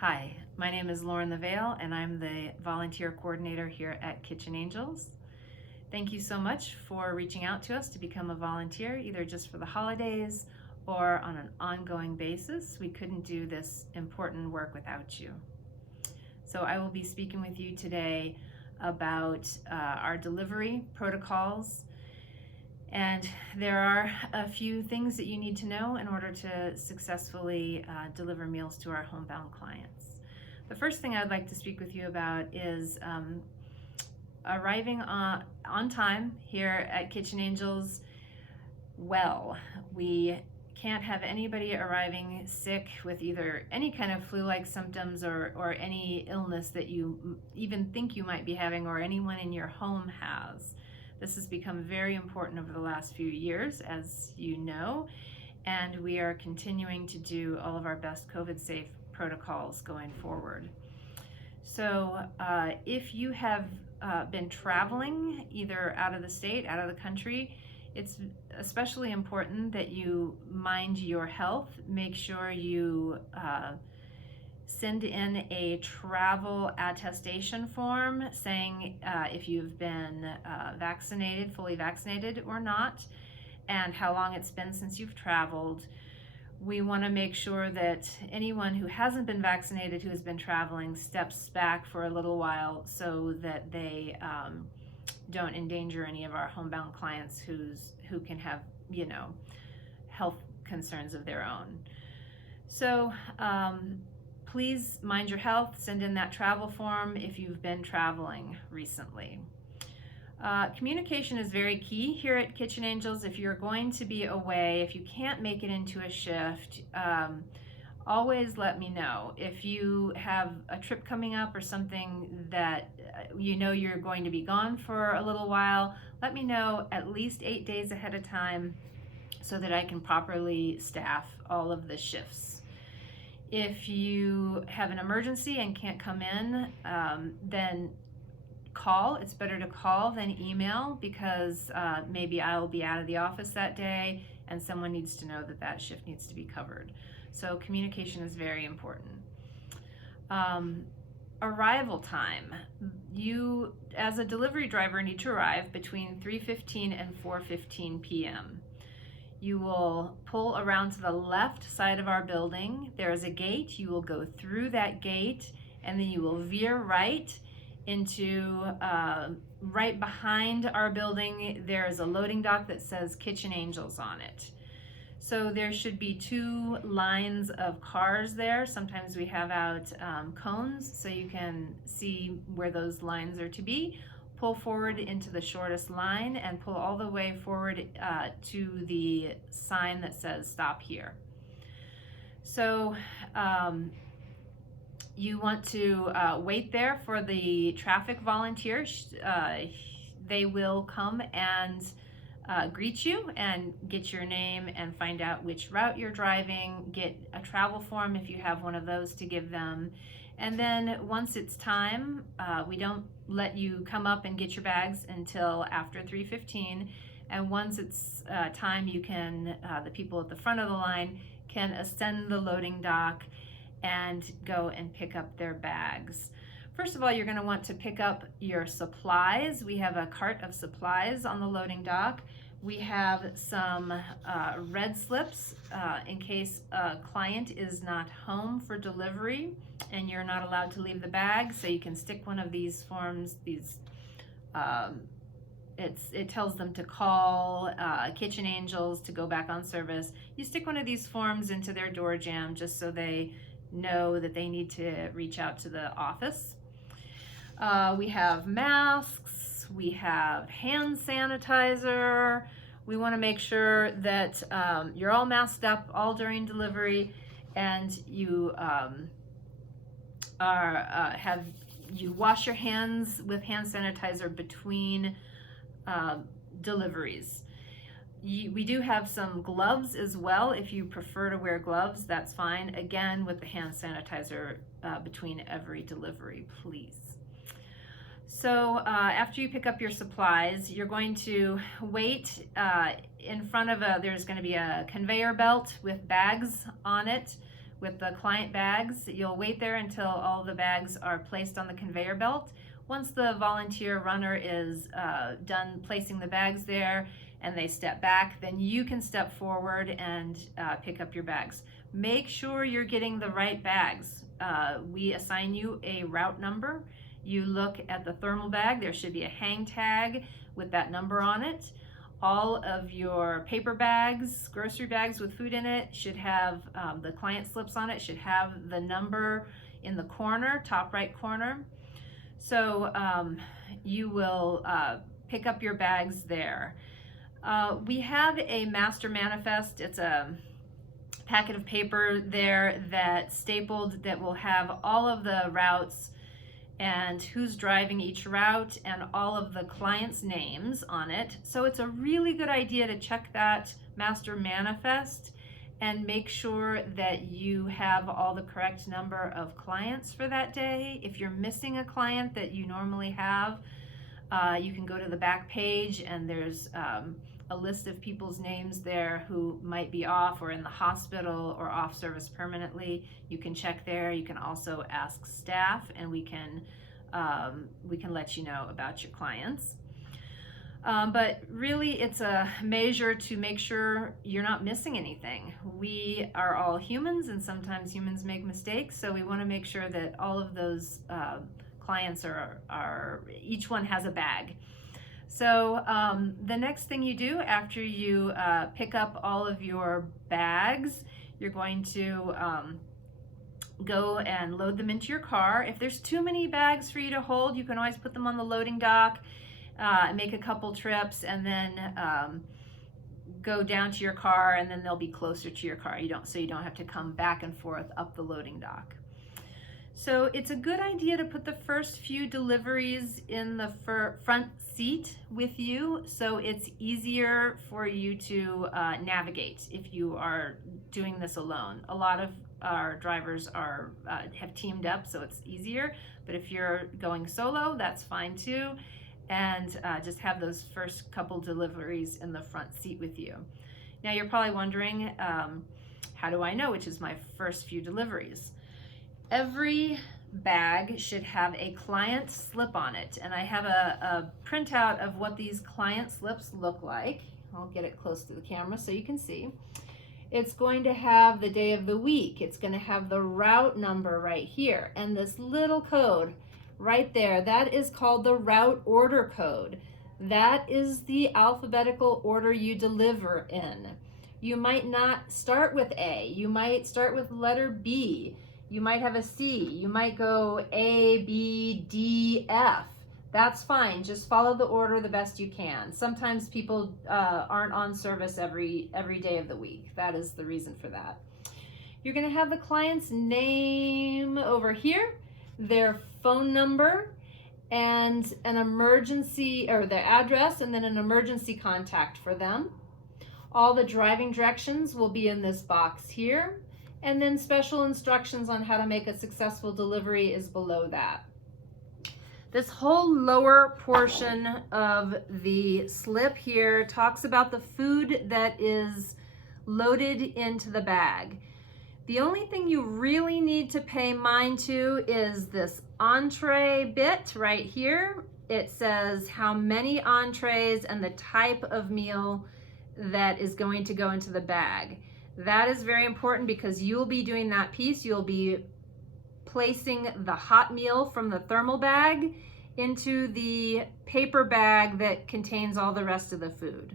Hi, my name is Lauren LaVale and I'm the volunteer coordinator here at Kitchen Angels. Thank you so much for reaching out to us to become a volunteer, either just for the holidays or on an ongoing basis. We couldn't do this important work without you. So I will be speaking with you today about our delivery protocols. And there are a few things that you need to know in order to successfully deliver meals to our homebound clients. The first thing I'd like to speak with you about is arriving on time here at Kitchen Angels. Well, we can't have anybody arriving sick with either any kind of flu-like symptoms or any illness that you even think you might be having or anyone in your home has. This has become very important over the last few years, as you know, and we are continuing to do all of our best COVID-safe protocols going forward. So if you have been traveling either out of the state, out of the country, it's especially important that you mind your health. Make sure you send in a travel attestation form saying if you've been vaccinated, fully vaccinated or not, and how long it's been since you've traveled. We want to make sure that anyone who hasn't been vaccinated who has been traveling steps back for a little while so that they don't endanger any of our homebound clients who can have, health concerns of their own. So please mind your health, send in that travel form if you've been traveling recently. Communication is very key here at Kitchen Angels. If you're going to be away, if you can't make it into a shift, always let me know. If you have a trip coming up or something that you're going to be gone for a little while, let me know at least 8 days ahead of time so that I can properly staff all of the shifts. If you have an emergency and can't come in, then call. It's better to call than email because maybe I'll be out of the office that day and someone needs to know that that shift needs to be covered. So communication is very important. Arrival time. You, as a delivery driver, need to arrive between 3:15 and 4:15 p.m. You will pull around to the left side of our building. There is a gate. You will go through that gate and then you will veer right into right behind our building. There is a loading dock that says Kitchen Angels on it. So there should be 2 lines of cars there. Sometimes we have out cones so you can see where those lines are to be. Pull forward into the shortest line and pull all the way forward to the sign that says stop here. So you want to wait there for the traffic volunteers. They will come and greet you and get your name and find out which route you're driving, get a travel form if you have one of those to give them. And then once it's time, we don't let you come up and get your bags until after 3:15. And once it's time, you can, the people at the front of the line can ascend the loading dock and go and pick up their bags. First of all, you're going to want to pick up your supplies. We have a cart of supplies on the loading dock. We have some red slips in case a client is not home for delivery and you're not allowed to leave the bag, so you can stick one of these forms. It tells them to call Kitchen Angels to go back on service. You stick one of these forms into their door jamb just so they know that they need to reach out to the office. We have masks, we have hand sanitizer. We want to make sure that you're all masked up all during delivery and you you wash your hands with hand sanitizer between deliveries. We do have some gloves as well. If you prefer to wear gloves, that's fine. Again, with the hand sanitizer between every delivery, please. So after you pick up your supplies, you're going to wait in front of there's going to be a conveyor belt with bags on it with the client bags. You'll wait there until all the bags are placed on the conveyor belt. Once the volunteer runner is done placing the bags there and they step back, then you can step forward and pick up your bags. Make sure you're getting the right bags. We assign you a route number. You look at the thermal bag, there should be a hang tag with that number on it. All of your paper bags, grocery bags with food in it should have the client slips on it, should have the number in the corner, top right corner. So you will pick up your bags there. We have a master manifest. It's a packet of paper there that's stapled that will have all of the routes and who's driving each route and all of the clients' names on it. So it's a really good idea to check that master manifest and make sure that you have all the correct number of clients for that day. If you're missing a client that you normally have, you can go to the back page and there's a list of people's names there who might be off or in the hospital or off service permanently. You can check there. You can also ask staff and we can let you know about your clients. But really it's a measure to make sure you're not missing anything. We are all humans and sometimes humans make mistakes, so we want to make sure that all of those clients are each one has a bag. So the next thing you do after you pick up all of your bags, you're going to go and load them into your car. If there's too many bags for you to hold, you can always put them on the loading dock, make a couple trips, and then go down to your car, and then they'll be closer to your car. So you don't have to come back and forth up the loading dock. So it's a good idea to put the first few deliveries in the front seat with you, so it's easier for you to navigate if you are doing this alone. A lot of our drivers have teamed up, so it's easier, but if you're going solo, that's fine too, and just have those first couple deliveries in the front seat with you. Now you're probably wondering, how do I know which is my first few deliveries? Every bag should have a client slip on it, and I have a printout of what these client slips look like. I'll get it close to the camera so you can see. It's going to have the day of the week. It's going to have the route number right here, and this little code right there, that is called the route order code. That is the alphabetical order you deliver in. You might not start with A, you might start with letter B. You might have a C, you might go A, B, D, F. That's fine, just follow the order the best you can. Sometimes people aren't on service every day of the week. That is the reason for that. You're gonna have the client's name over here, their phone number, and an emergency, or their address, and then an emergency contact for them. All the driving directions will be in this box here. And then special instructions on how to make a successful delivery is below that. This whole lower portion of the slip here talks about the food that is loaded into the bag. The only thing you really need to pay mind to is this entree bit right here. It says how many entrees and the type of meal that is going to go into the bag. That is very important because you'll be doing that piece. You'll be placing the hot meal from the thermal bag into the paper bag that contains all the rest of the food.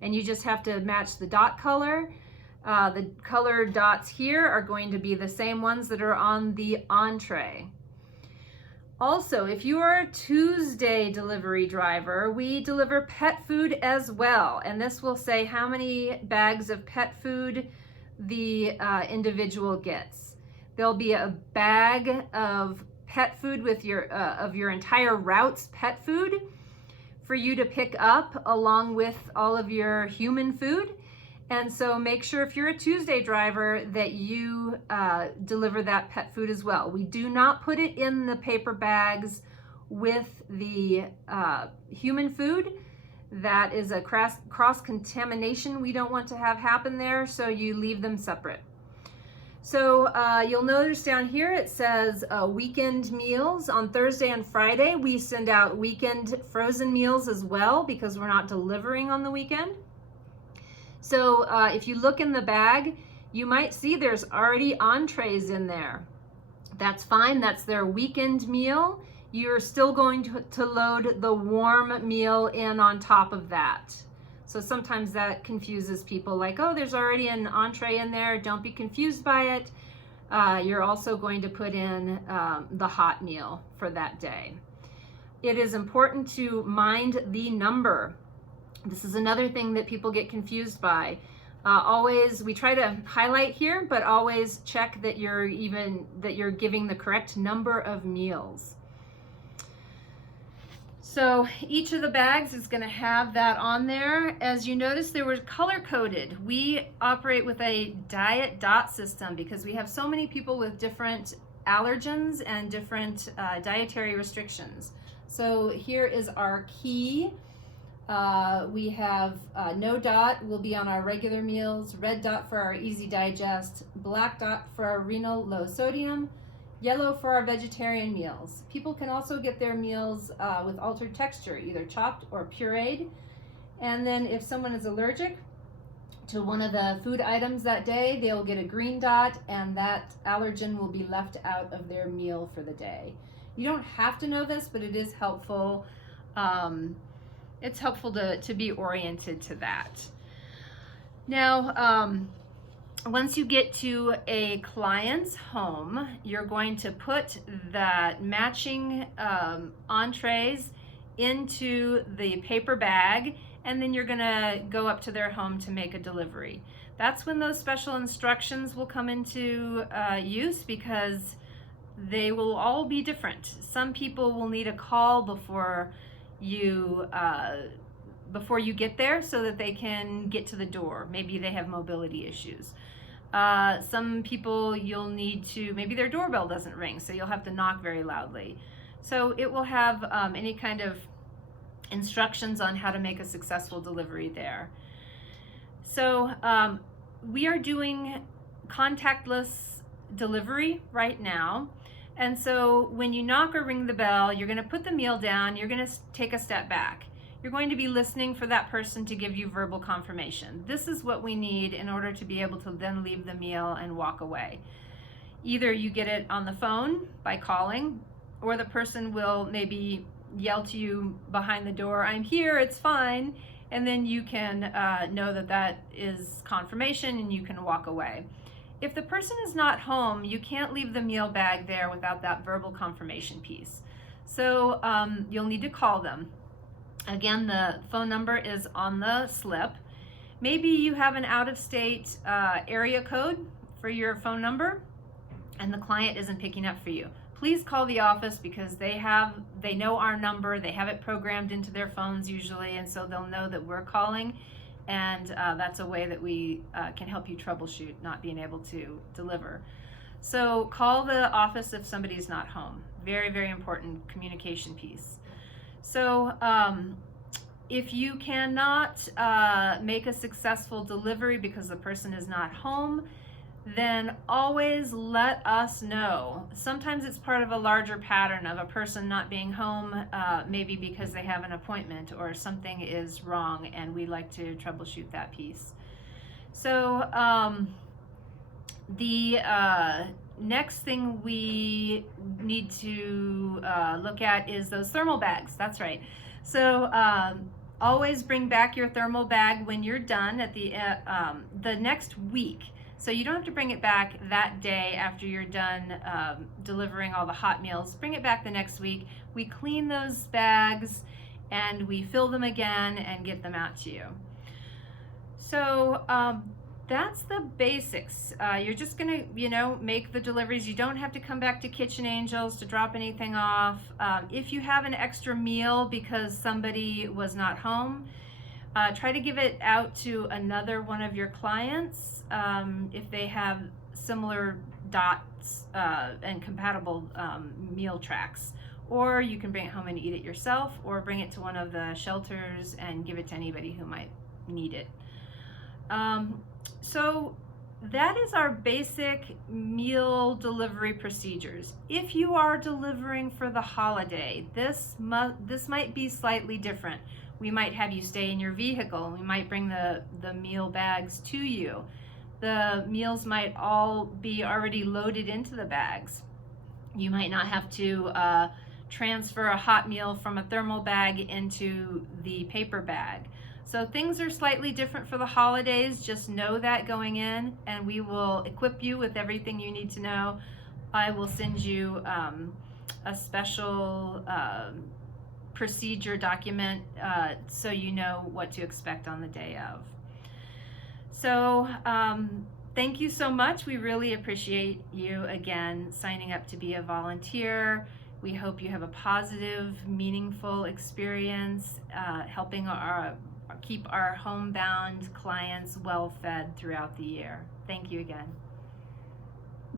And you just have to match the dot color. The colored dots here are going to be the same ones that are on the entree. Also, if you are a Tuesday delivery driver, we deliver pet food as well. And this will say how many bags of pet food the individual gets. There'll be a bag of pet food with your entire route's pet food for you to pick up along with all of your human food. And so make sure if you're a Tuesday driver that you deliver that pet food as well. We do not put it in the paper bags with the human food. That is a cross-contamination we don't want to have happen there, so you leave them separate. So you'll notice down here it says weekend meals. On Thursday and Friday, we send out weekend frozen meals as well because we're not delivering on the weekend. So if you look in the bag, you might see there's already entrees in there. That's fine, that's their weekend meal. You're still going to load the warm meal in on top of that. So sometimes that confuses people, like, oh, there's already an entree in there. Don't be confused by it. You're also going to put in the hot meal for that day. It is important to mind the number. This is another thing that people get confused by. Always, we try to highlight here, but always check that you're giving the correct number of meals. So each of the bags is going to have that on there. As you notice, they were color coded. We operate with a diet dot system because we have so many people with different allergens and different dietary restrictions. So here is our key. We have no dot will be on our regular meals, red dot for our easy digest, black dot for our renal low sodium, yellow for our vegetarian meals. People can also get their meals with altered texture, either chopped or pureed. And then if someone is allergic to one of the food items that day, they'll get a green dot, and that allergen will be left out of their meal for the day. You don't have to know this, but it is helpful. It's helpful to be oriented to that. Now, once you get to a client's home, you're going to put that matching entrees into the paper bag, and then you're gonna go up to their home to make a delivery. That's when those special instructions will come into use, because they will all be different. Some people will need a call before you get there so that they can get to the door. Maybe they have mobility issues. Some people you'll need to, maybe their doorbell doesn't ring, so you'll have to knock very loudly. So it will have any kind of instructions on how to make a successful delivery there. So we are doing contactless delivery right now. And so when you knock or ring the bell, you're going to put the meal down, you're going to take a step back. You're going to be listening for that person to give you verbal confirmation. This is what we need in order to be able to then leave the meal and walk away. Either you get it on the phone by calling, or the person will maybe yell to you behind the door, "I'm here, it's fine," and then you can know that that is confirmation and you can walk away. If the person is not home, you can't leave the meal bag there without that verbal confirmation piece. So you'll need to call them. Again, the phone number is on the slip. Maybe you have an out-of-state area code for your phone number and the client isn't picking up for you. Please call the office, because they know our number, they have it programmed into their phones usually, and so they'll know that we're calling, and that's a way that we can help you troubleshoot not being able to deliver. So call the office if somebody's not home. Very, very important communication piece. So if you cannot make a successful delivery because the person is not home, then always let us know. Sometimes it's part of a larger pattern of a person not being home, maybe because they have an appointment or something is wrong, and we like to troubleshoot that piece. So the next thing we need to look at is those thermal bags. That's right. So always bring back your thermal bag when you're done at the next week. So you don't have to bring it back that day after you're done delivering all the hot meals. Bring it back the next week. We clean those bags and we fill them again and get them out to you. So that's the basics. You're just gonna, make the deliveries. You don't have to come back to Kitchen Angels to drop anything off. If you have an extra meal because somebody was not home, try to give it out to another one of your clients if they have similar dots and compatible meal tracks. Or you can bring it home and eat it yourself, or bring it to one of the shelters and give it to anybody who might need it. So that is our basic meal delivery procedures. If you are delivering for the holiday, this might be slightly different. We might have you stay in your vehicle, and we might bring the meal bags to you. The meals might all be already loaded into the bags. You might not have to transfer a hot meal from a thermal bag into the paper bag. So things are slightly different for the holidays. Just know that going in, and we will equip you with everything you need to know. I will send you a special procedure document so you know what to expect on the day of. So thank you so much. We really appreciate you again signing up to be a volunteer. We hope you have a positive, meaningful experience helping keep our homebound clients well fed throughout the year. Thank you again.